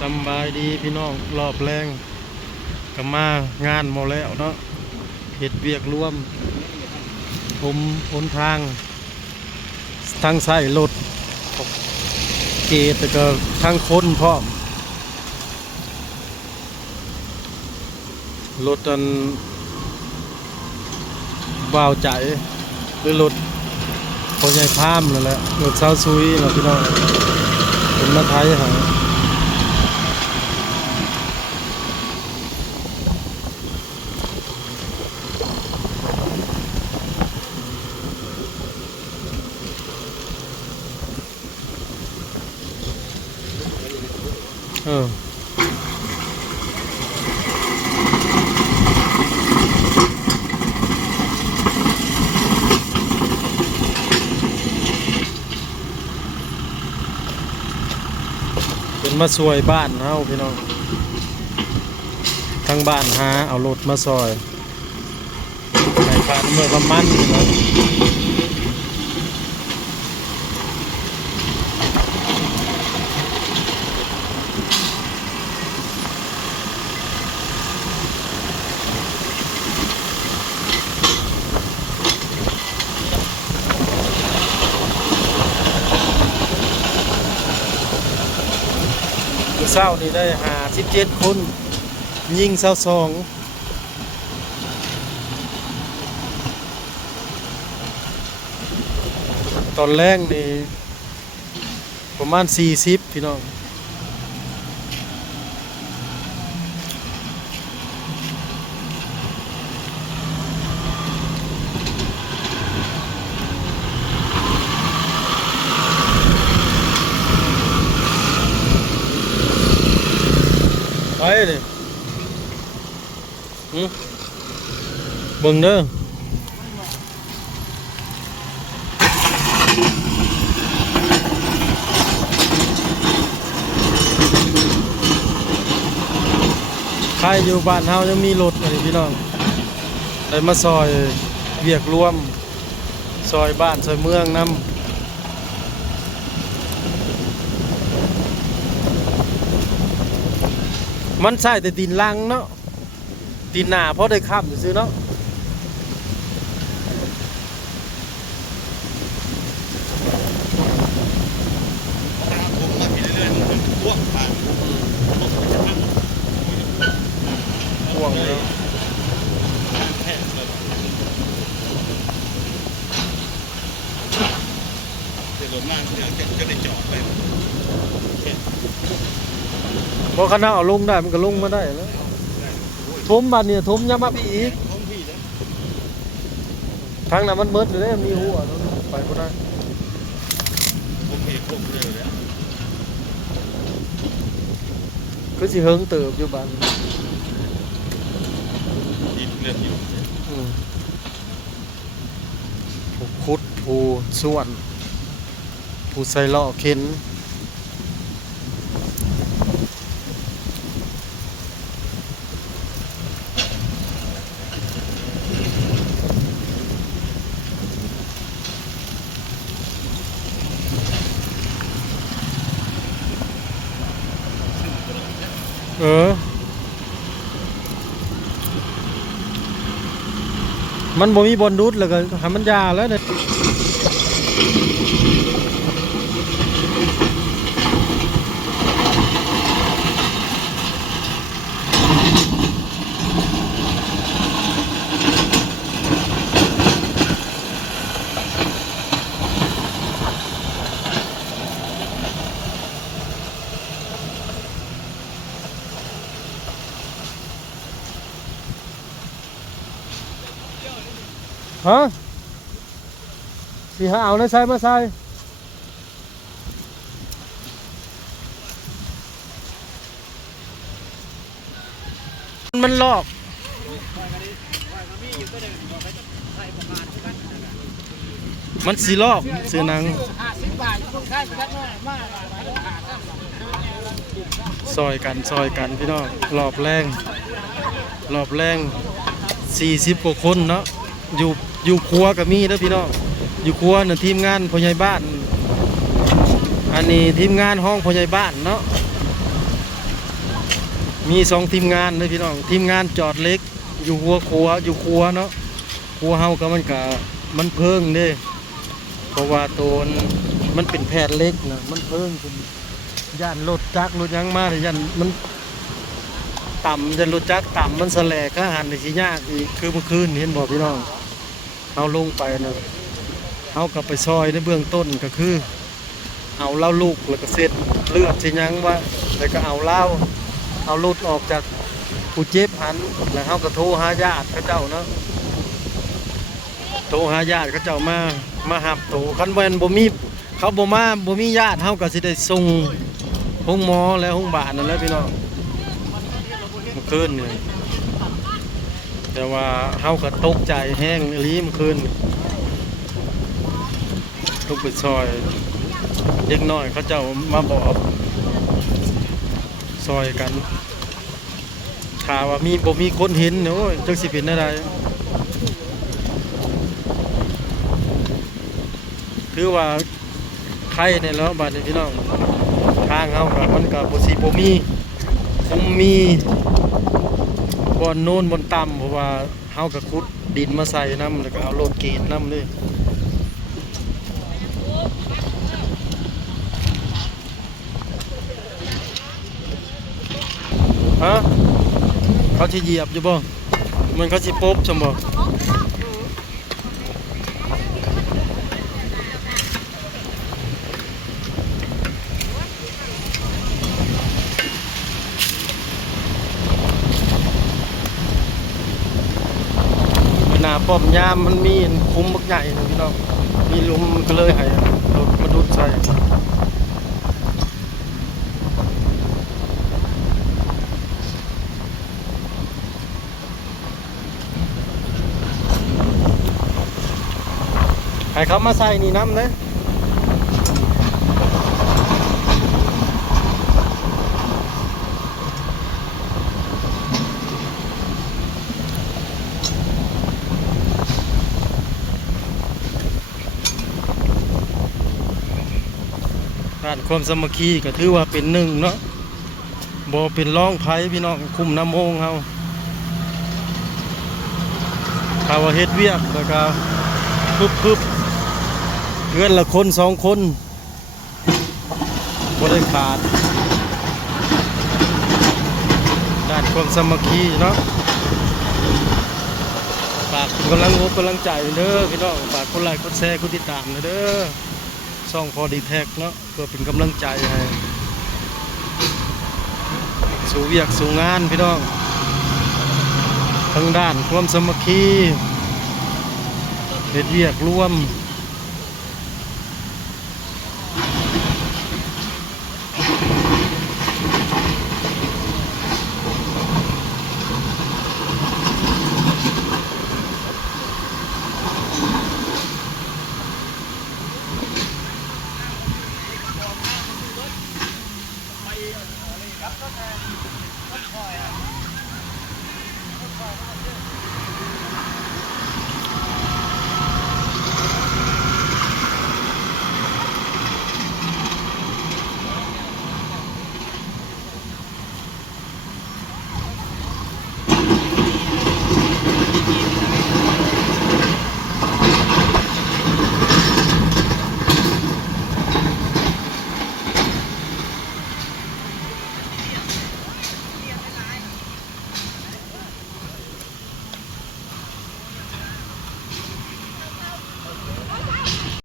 สำบายดีพี่น้องรอบแรงก็มางานหมดแล้วเนาะเฮ็ดเวียกร่วมผมหนทางทางใส่รถเกตแต่ก็ทางคนพร้อมรถอันบ่าวใจหรือรถพอใหญ่พามนั่นแหละรถเช้าซุยเนาะพี่น้องเป็นมาไทยหาเป็นมาช่วยบ้านเฮาพี่น้องทางบ้านหาเอารถมาซอยให้ผ่านเมื่อประมาณนี้นะเช้านี่ได้57 คนยิง22ตอนแรกนี่ประมาณ40พี่น้องไปเลยเบิ่งเด้อใครอยู่บ้านเฮายังมีรถอะไรพี่น้องได้มาซอยเวียกรวมซอยบ้านซอยเมืองนำมันใช่แต่ดินลังเนาะดินหนาเพราะได้ค้ำซื้อเนาะห่วงเลยพอคณะเอาลงได้มันก็ลงมาได้แล้วทมบ้านเนี่ยทมย้ำมาพี่อีกทางนั้นมันเมิดเลยมีหัวไปก็ได้คือสิเฮิงเติบอยู่บ้านผู้คุดผู้ส่วนผู้ใส่ล่อเข็นมันบ่มีบอลดูดแล้วก็หามันยาแล้วเนี่ยฮะสิหาเอาในใส่มาใส่มันลอกมันสีลอกเสือหนังซอยกันพี่น้องรอบแรง40 กว่าคนเนาะอยู่ครัวกับมีเด้อพี่น้องอยู่ครัวน่ะทีมงานพ่อใหญ่บ้านอันนี้ทีมงานห้องพ่อใหญ่บ้านเนาะ มีสองทีมงานเลยพี่น้องทีมงานจอดเล็กอยู่หัวครัวอยู่ครัวเนาะครัวเฮาก็มันเพิ่งเด้เพราะว่าตัวมันเป็นแผ่นเล็กนะมันเพิ่งขึ้นย่านรถจักรรถหยังมาเลยย่านมันต่ำย่านรถจักรต่ำมันแสลกอาหารในสิยากอีกคือเมื่อคืนเห็นบอกพี่น้องเอาลงไปนะเอากลับไปซอยในเบื้องต้นก็คือเอาเหล้าลูกแล้วก็เสร็จเลือดสิยังว่าแล้วก็เอาเหล้าเอารถออกจากผู้เจ็บหันแล้วเขาก็โทรหาญาติเขาเจ้าเนาะโทรหาญาติเขาเจ้ามาหับโตคันเวนบ่มีเขาบ่มีญาติเขาก็สิได้ส่งห้องหมอและห้องบาลนั่นแหละพี่น้องเมื่อคืนนี่แต่ว่าเขาก็ตกใจแห้งอีหลีเมื่อคืนตกไปซอยเด็กน้อยเขาเจ้ามาบอกซอยกันข่าวว่าบ่มีคนเห็นเนาะจักสิเป็นอะไรถือว่าใครเนี่ยแล้วบาดนี้พี่น้องทางเฮากับมันกับบ่มีคงมีบ่อนโน่นบ่อนต่ำเพราะว่าเฮากับขุดดินมาใส่น้ำแล้วก็เอาโลดเกตน้ำเลยฮะเขาจะเหยียบอยู่บ่มันเขาจะปบจังบ่หน้าป้อมยามมันมีคุ้มบักใหญ่นะพี่น้องมีลุมก็เลยให้รถมาดูดใส่ให้เขามาใส่นี่น้ำเลยด้านความสามัคคีก็ถือว่าเป็นหนึ่งเนาะบ่เป็นร้องไผ่พี่น้องคุมน้ำโมงเฮาถ้าว่าเฮ็ดเวียกแล้วก็พึบเพื่อนละคนสองคนบ่ได้ขาดด้านความสามัคคีเนาะฝากกำลังใจเด้อพี่น้องฝากกดไลค์กดแชร์กดติดตามเด้อช่องพอดีแท็กเนาะเพื่อเป็นกำลังใจให้สู่เวียกสู่งานพี่น้องทางด้านความสามัคคีเฮ็ดเวียกร่วม